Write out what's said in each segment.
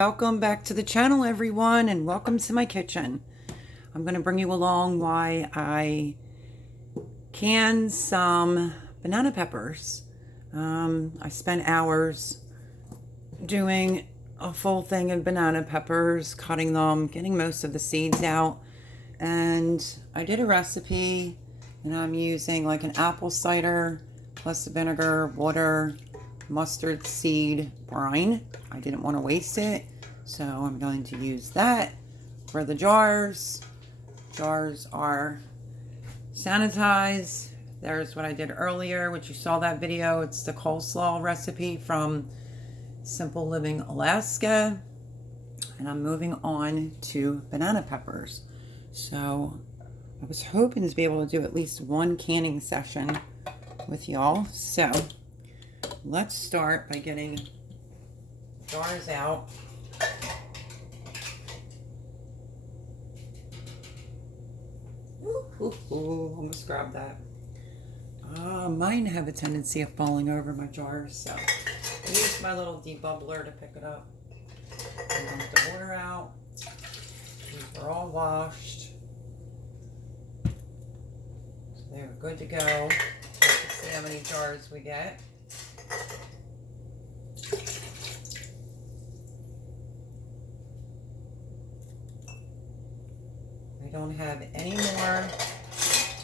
Welcome back to the channel, everyone, and welcome to my kitchen. I'm going to bring you along why I canned some banana peppers. I spent hours doing a full thing of banana peppers, cutting them, getting most of the seeds out, and I did a recipe, and I'm using like an apple cider plus vinegar, water, mustard seed brine. I didn't want to waste it, so I'm going to use that for the jars. Jars are sanitized. There's what I did earlier, which you saw that video. It's the coleslaw recipe from Simple Living Alaska. And I'm moving on to banana peppers. So I was hoping to be able to do at least one canning session with y'all. So let's start by getting jars out. Almost grabbed that. Mine have a tendency of falling over my jars, so I used my little debubbler to pick it up. I dump the water out. These are all washed. So they're good to go. Let's see how many jars we get. I don't have any more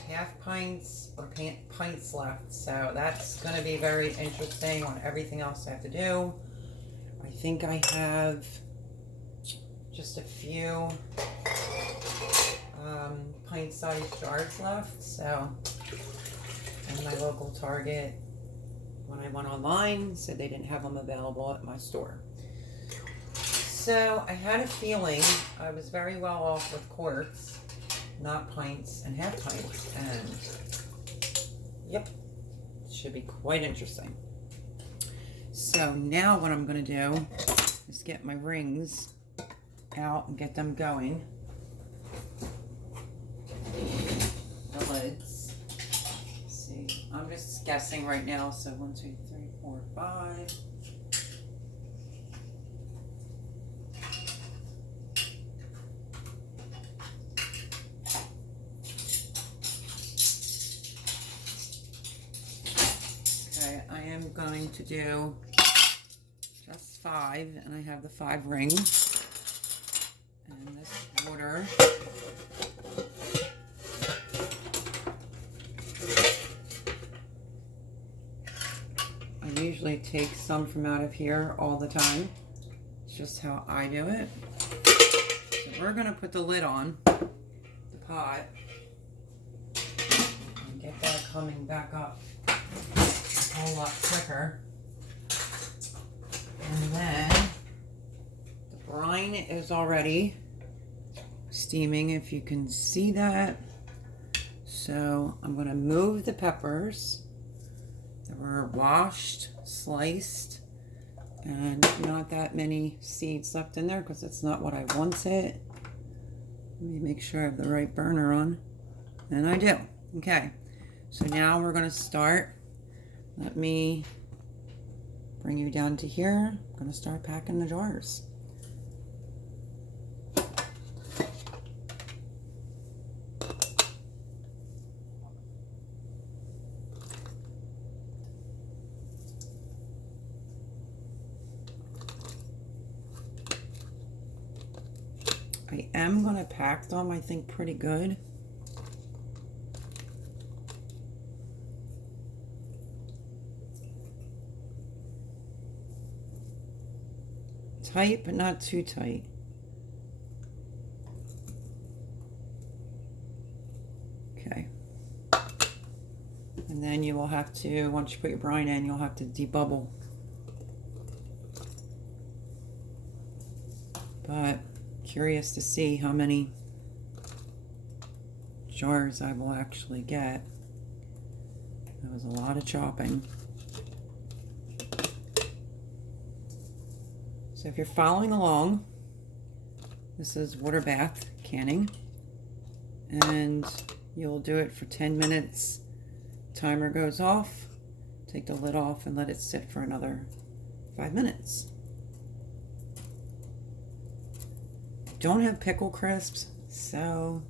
half pints or pints left, so that's going to be very interesting on everything else I have to do. I think I have just a few pint-sized jars left, so, and my local Target, when I went online, said they didn't have them available at my store. So I had a feeling I was very well off with quarts, not pints and half pints, and yep, it should be quite interesting. So now what I'm going to do is get my rings out and get them going. The lids. Let's see, I'm just guessing right now, so 1, 2, 3, 4, 5. I am going to do just 5, and I have the 5 rings. And this water. I usually take some from out of here all the time. It's just how I do it. So we're going to put the lid on the pot and get that coming back up a whole lot quicker. And then the brine is already steaming, if you can see that. So I'm going to move the peppers that were washed, sliced, and not that many seeds left in there because it's not what I wanted. Let me make sure I have the right burner on, and I do. Okay, so now we're going to start. Let me bring you down to here. I'm going to start packing the jars. I am going to pack them, I think, pretty good. Tight, but not too tight. Okay. And then you will have to, once you put your brine in, you'll have to debubble. But curious to see how many jars I will actually get. That was a lot of chopping. So if you're following along, this is water bath canning, and you'll do it for 10 minutes. Timer goes off, take the lid off and let it sit for another 5 minutes. don't have pickle crisps, so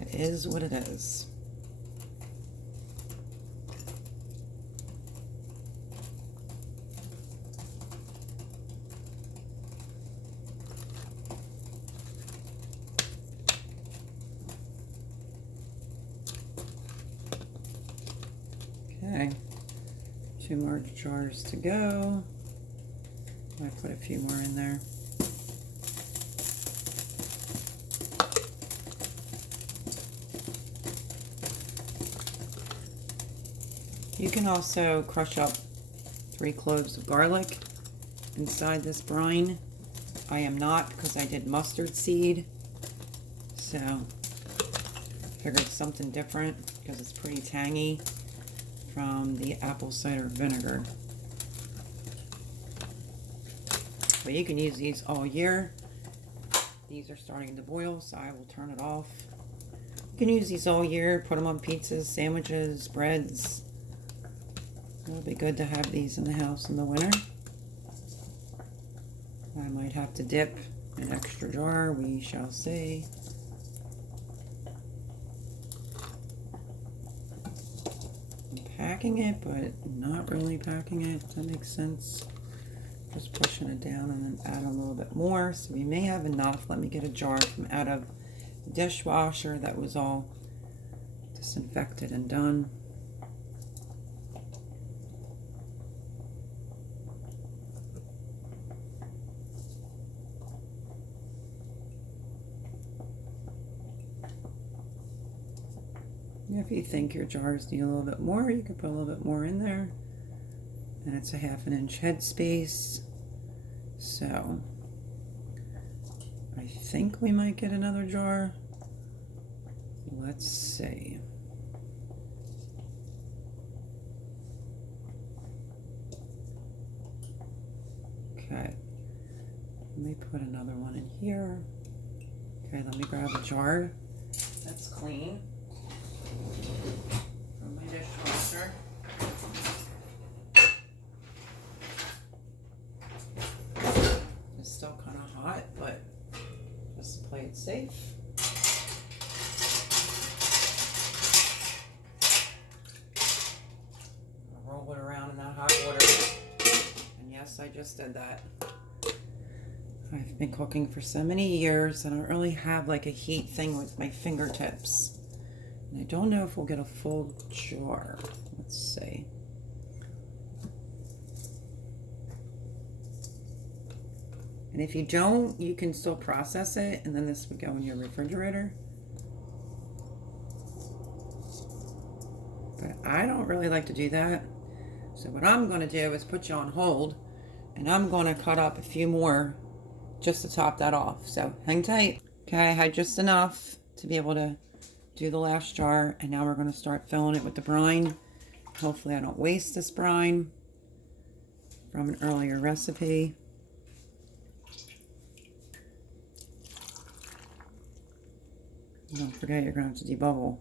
it is what it is. Okay, 2 more jars to go. I put a few more in there. You can also crush up 3 cloves of garlic inside this brine. I am not, because I did mustard seed. So figured something different because it's pretty tangy from the apple cider vinegar. But you can use these all year. These are starting to boil, so I will turn it off. You can use these all year, put them on pizzas, sandwiches, breads. It'll be good to have these in the house in the winter. I might have to dip an extra jar, we shall see. I'm packing it, but not really packing it, if that makes sense. Just pushing it down and then add a little bit more. So we may have enough. Let me get a jar from out of the dishwasher that was all disinfected and done. If you think your jars need a little bit more, you can put a little bit more in there. And it's a 1/2 inch head space. So I think we might get another jar. Let's see. Okay. Let me put another one in here. Okay, let me grab a jar that's clean from my dishwasher. It's still kind of hot, but just to play it safe. I'll roll it around in that hot water. And yes, I just did that. I've been cooking for so many years, and I don't really have like a heat thing with my fingertips. And I don't know if we'll get a full jar. Let's see. And if you don't, you can still process it, and then this would go in your refrigerator. But I don't really like to do that. So what I'm going to do is put you on hold, and I'm going to cut up a few more just to top that off. So hang tight. Okay, I had just enough to be able to do the last jar, and now we're going to start filling it with the brine. Hopefully I don't waste this brine from an earlier recipe. Don't forget, you're going to have to debubble.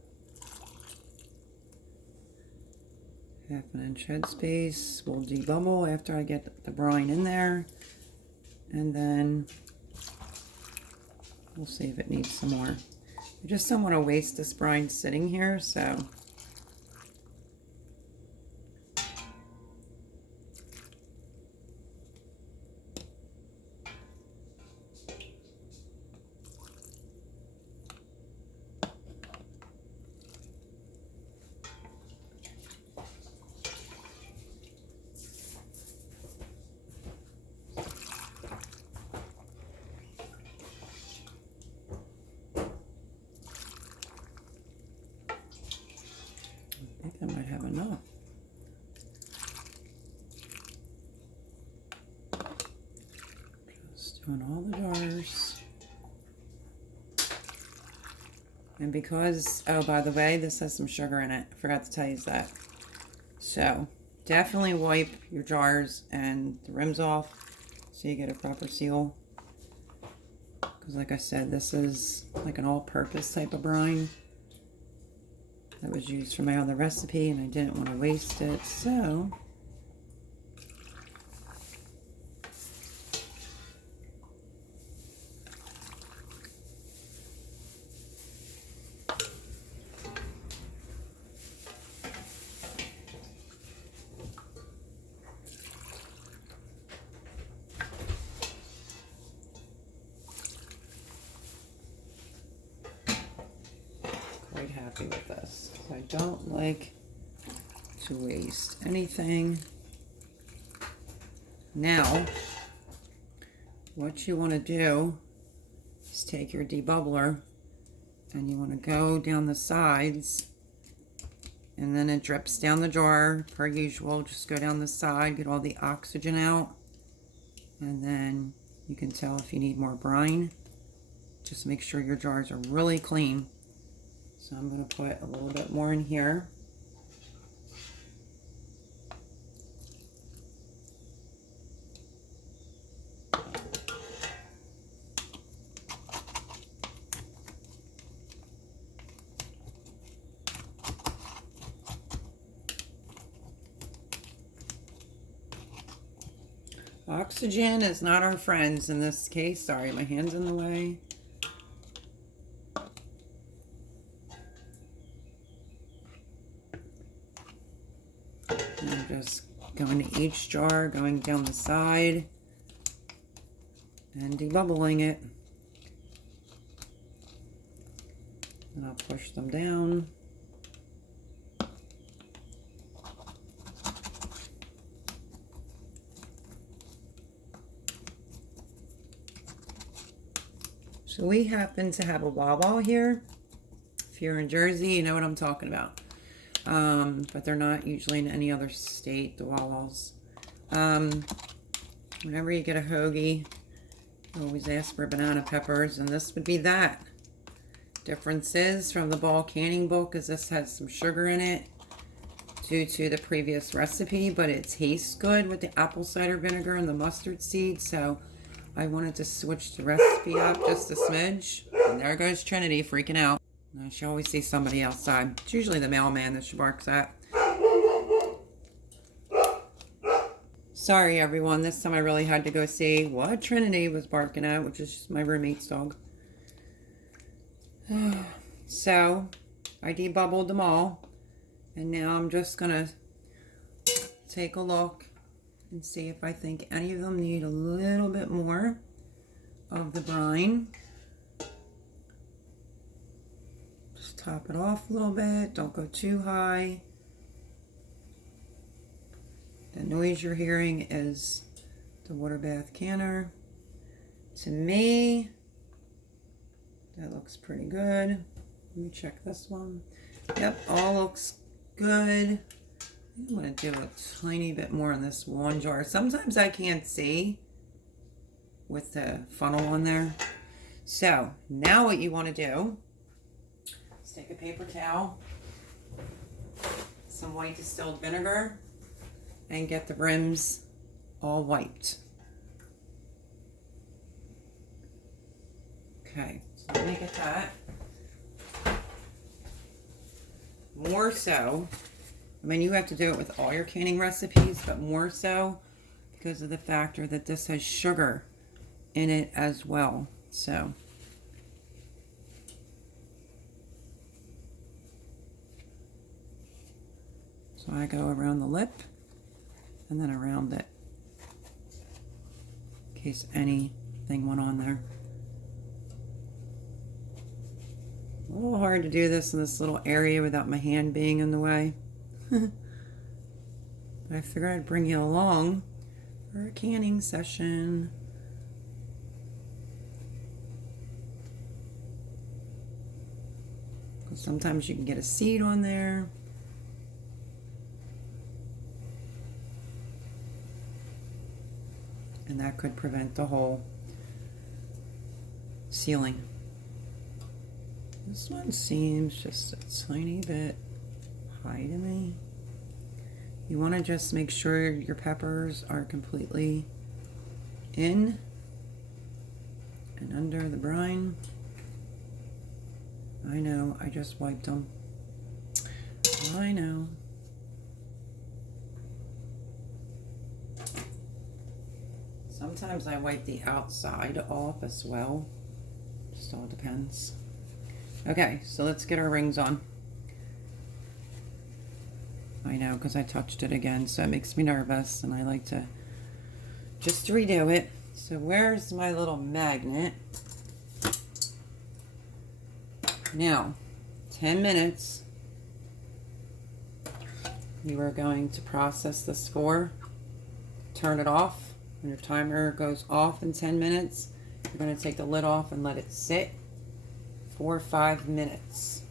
1/2 inch head space. We'll debubble after I get the brine in there. And then we'll see if it needs some more. I just don't want to waste this brine sitting here, so. I think I might have enough. Just doing all the jars. And because, oh, by the way, this has some sugar in it. I forgot to tell you that. So definitely wipe your jars and the rims off so you get a proper seal. Because like I said, this is like an all-purpose type of brine that was used for my other recipe, and I didn't want to waste it, so happy with this. I don't like to waste anything. Now, what you want to do is take your debubbler and you want to go down the sides, and then it drips down the jar per usual. Just go down the side, get all the oxygen out, and then you can tell if you need more brine. Just make sure your jars are really clean. So I'm going to put a little bit more in here. Oxygen is not our friends in this case. Sorry, my hand's in the way. I'm just going to each jar, going down the side and debubbling it. And I'll push them down. So we happen to have a Wawa here. If you're in Jersey, you know what I'm talking about. But they're not usually in any other state, the Wawas. Whenever you get a hoagie, you always ask for banana peppers, and this would be that. Difference is from the ball canning book is this has some sugar in it due to the previous recipe, but it tastes good with the apple cider vinegar and the mustard seed, so I wanted to switch the recipe up just a smidge. And there goes Trinity freaking out. She always sees somebody outside. It's usually the mailman that she barks at. Sorry everyone, this time I really had to go see what Trinity was barking at, which is my roommate's dog. So, I debubbled them all. And now I'm just gonna take a look and see if I think any of them need a little bit more of the brine. Just top it off a little bit, don't go too high. The noise you're hearing is the water bath canner. To me, that looks pretty good. Let me check this one. Yep, all looks good. I'm going to do a tiny bit more in this one jar. Sometimes I can't see with the funnel on there. So now what you want to do is take a paper towel, some white distilled vinegar, and get the rims all wiped. Okay, so let me get that. More so, I mean, you have to do it with all your canning recipes, but more so because of the factor that this has sugar in it as well. So I go around the lip and then around it in case anything went on there. A little hard to do this in this little area without my hand being in the way. But I figured I'd bring you along for a canning session. Because sometimes you can get a seed on there. And that could prevent the whole sealing. This one seems just a tiny bit high to me. You want to just make sure your peppers are completely in and under the brine. I know, I just wiped them. I know. Sometimes I wipe the outside off as well. Just all depends. Okay, so let's get our rings on. I know, because I touched it again, so it makes me nervous, and I like to just redo it. So where's my little magnet? Now, 10 minutes you are going to process this for. Turn it off. When your timer goes off in 10 minutes, you're going to take the lid off and let it sit for 5 minutes.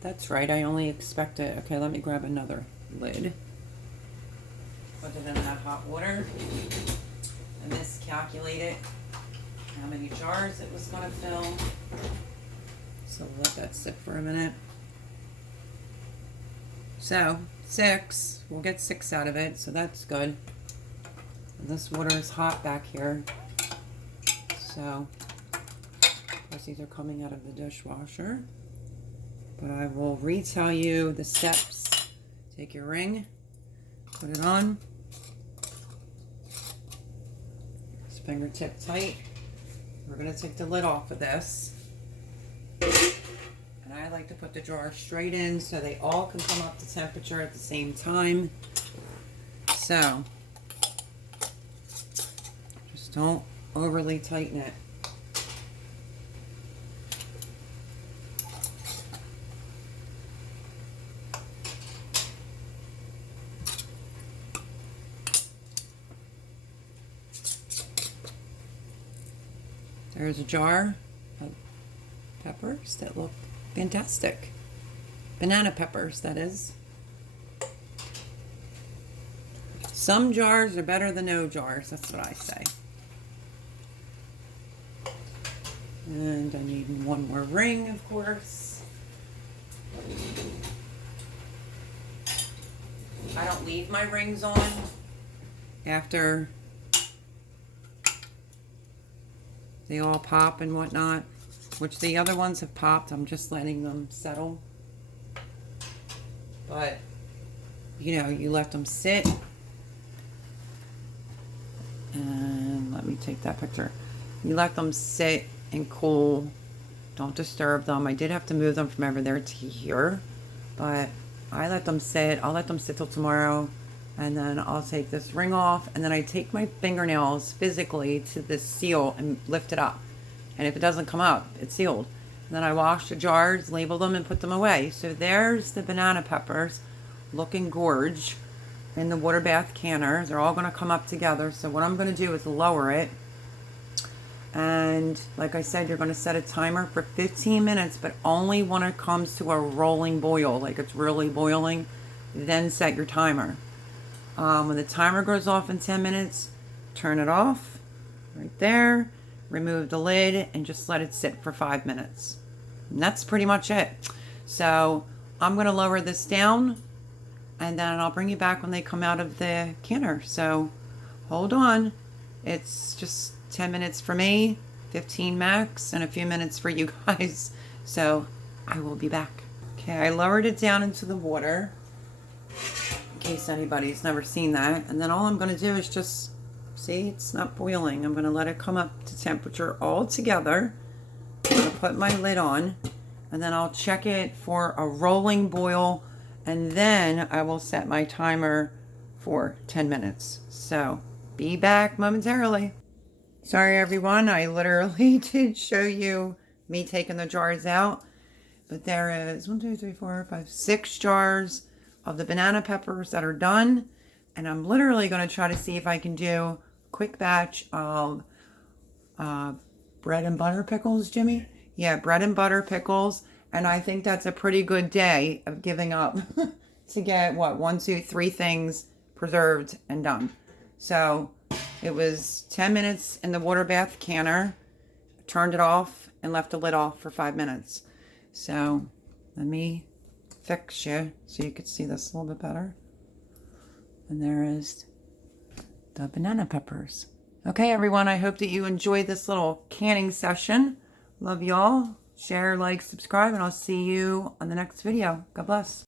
That's right, I only expected. Okay, let me grab another lid. Put it in that hot water and miscalculated how many jars it was going to fill. So we'll let that sit for a minute. So 6, we'll get 6 out of it, so that's good. And this water is hot back here, so of course these are coming out of the dishwasher. But I will retell you the steps. Take your ring, put it on, it's fingertip tight. We're going to take the lid off of this. And I like to put the jar straight in so they all can come up to temperature at the same time. So, just don't overly tighten it. There's a jar of peppers that look fantastic. Banana peppers, that is. Some jars are better than no jars, that's what I say. And I need one more ring, of course. I don't leave my rings on after they all pop and whatnot, which the other ones have popped. I'm just letting them settle. But, you know, you let them sit. And let me take that picture. You let them sit and cool. Don't disturb them. I did have to move them from over there to here, but I let them sit. I'll let them sit till tomorrow. And then I'll take this ring off, and then I take my fingernails physically to this seal and lift it up. And if it doesn't come up, it's sealed. And then I wash the jars, label them, and put them away. So there's the banana peppers looking gorge in the water bath canner. They're all going to come up together. So what I'm going to do is lower it. And like I said, you're going to set a timer for 15 minutes, but only when it comes to a rolling boil, like it's really boiling, then set your timer. When the timer goes off in 10 minutes, turn it off right there, remove the lid, and just let it sit for 5 minutes. And that's pretty much it. So I'm going to lower this down, and then I'll bring you back when they come out of the canner. So hold on. It's just 10 minutes for me, 15 max, and a few minutes for you guys. So I will be back. Okay, I lowered it down into the water, in case anybody's never seen that. And then all I'm going to do is just, see, it's not boiling. I'm going to let it come up to temperature all together. I'm going to put my lid on, and then I'll check it for a rolling boil, and then I will set my timer for 10 minutes. So be back momentarily. Sorry everyone, I literally did show you me taking the jars out, but there is 1, 2, 3, 4, 5, 6 jars of the banana peppers that are done, and I'm literally going to try to see if I can do a quick batch of bread and butter pickles, Jimmy. Yeah, bread and butter pickles, and I think that's a pretty good day of giving up to get what, 1, 2, 3 things preserved and done. So it was 10 minutes in the water bath canner, turned it off and left the lid off for 5 minutes. So let me fix you so you could see this a little bit better. And there is the banana peppers. Okay, everyone, I hope that you enjoyed this little canning session. Love y'all. Share, like, subscribe, and I'll see you on the next video. God bless.